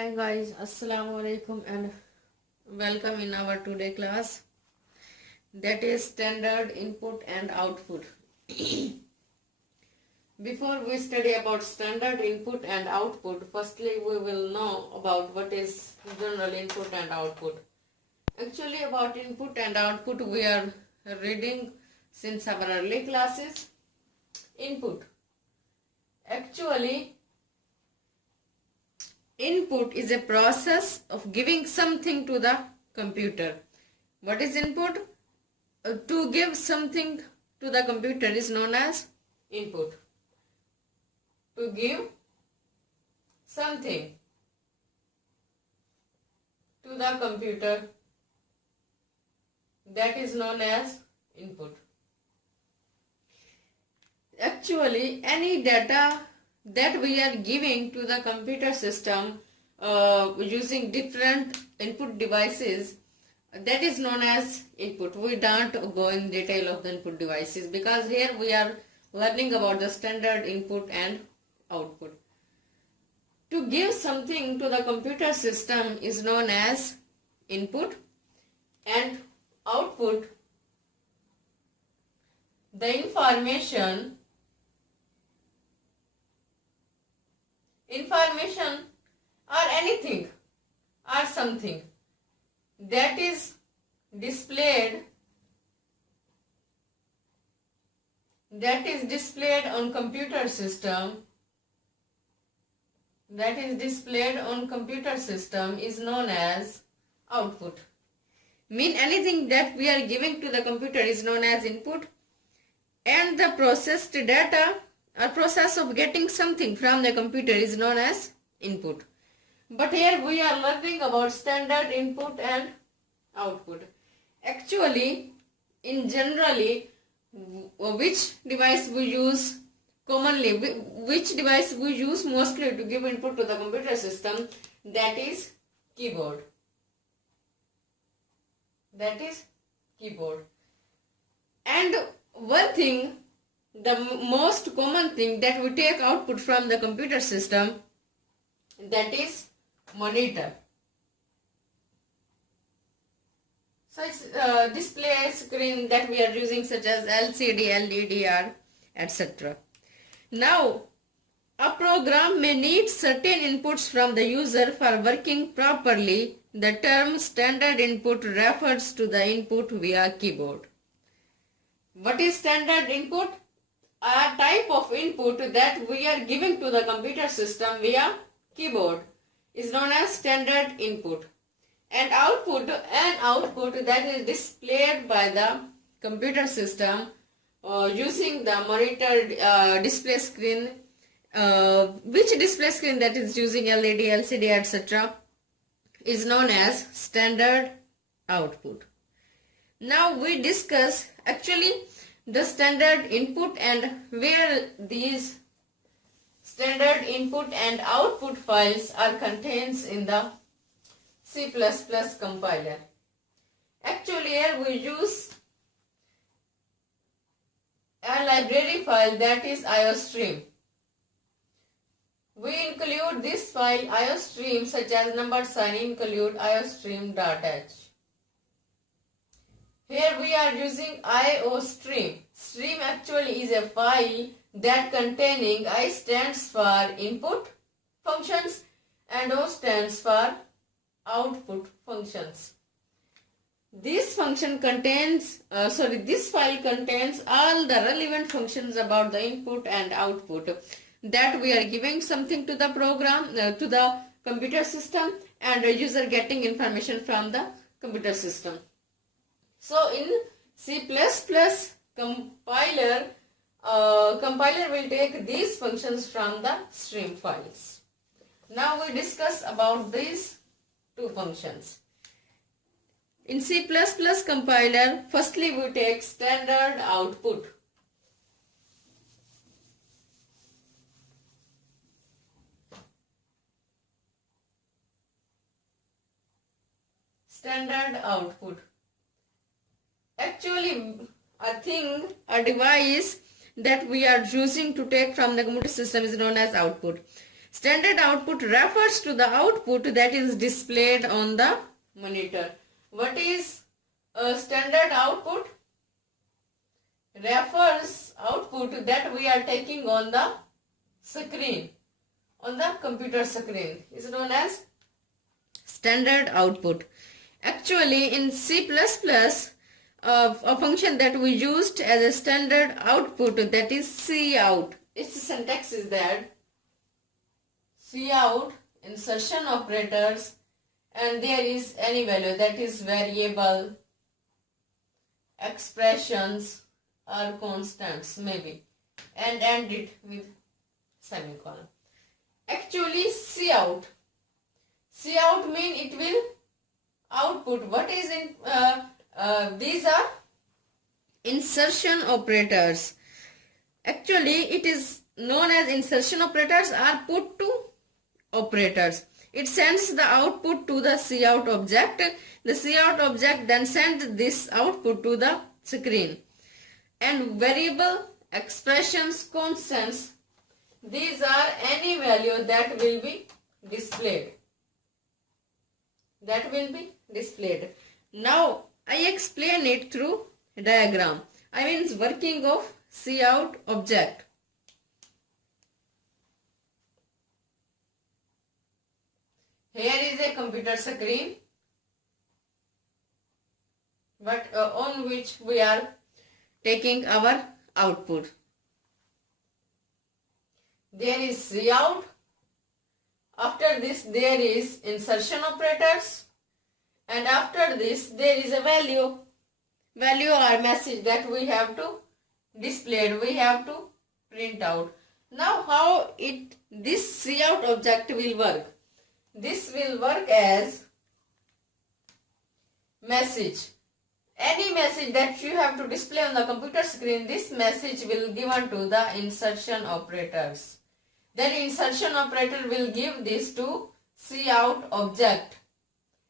Hi guys, Assalamu alaikum and welcome in our today class, that is standard input and output. Before we study about standard input and output, firstly we will know about what is general input and output. Actually about input and output we are reading since our early classes. Input. Actually input is a process of giving something to the computer. What is input? To give something to the computer is known as input. To give something to the computer, that is known as input. Actually, any data that we are giving to the computer system using different input devices, that is known as input. We don't go in detail of the input devices because here we are learning about the standard input and output. To give something to the computer system is known as input, and output, the information or anything or something that is displayed on computer system, is known as output. Mean anything that we are giving to the computer is known as input, and the processed data or process of getting something from the computer is known as input. But here we are learning about standard input and output. Actually, in generally, which device we use commonly, which device we use mostly to give input to the computer system, that is keyboard. And one thing, the most common thing that we take output from the computer system, that is monitor. So it's display screen that we are using, such as LCD, LEDR, etc. Now, a program may need certain inputs from the user for working properly. The term standard input refers to the input via keyboard. What is standard input? A type of input that we are giving to the computer system via keyboard is known as standard input. And output, that is displayed by the computer system using the monitor display screen, which display screen that is using LED, LCD, etc. is known as standard output. Now we discuss actually the standard input and where these standard input and output files are contained in the C++ compiler. Actually here we use a library file, that is IOStream. We include this file IOStream, such as number sign include iostream.h. Here we are using IOStream. Stream actually is a file that containing I stands for input functions and O stands for output functions. This function contains, this file contains all the relevant functions about the input and output that we are giving something to the program, to the computer system, and a user getting information from the computer system. So in C++ compiler will take these functions from the stream files. Now we discuss about these two functions. In C++ compiler, firstly we take standard output. Standard output. Actually, a device that we are using to take from the computer system is known as output. Standard output refers to the output that is displayed on the monitor. What is a standard output? Refers output that we are taking on the screen, on the computer screen, is known as standard output. Actually, in C++, a function that we used as a standard output, that is cout. Its syntax is that cout, insertion operators, and there is any value, that is variable, expressions or constants maybe, and end it with semicolon. Actually, cout mean it will output. What is in these are insertion operators. Actually, it is known as insertion operators or put to operators. It sends the output to the cout object. The cout object then sends this output to the screen. And variable, expressions, constants, these are any value that will be displayed. Now I explain it through diagram. I mean working of cout object. Here is a computer screen, but on which we are taking our output. There is cout. After this there is insertion operators, and after this there is a value or message that we have to display, we have to print out. Now how this cout object will work? This will work as message. Any message that you have to display on the computer screen, this message will given to the insertion operators. Then insertion operator will give this to cout object.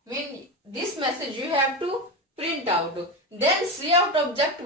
Mean this message you have to print out. Then cout object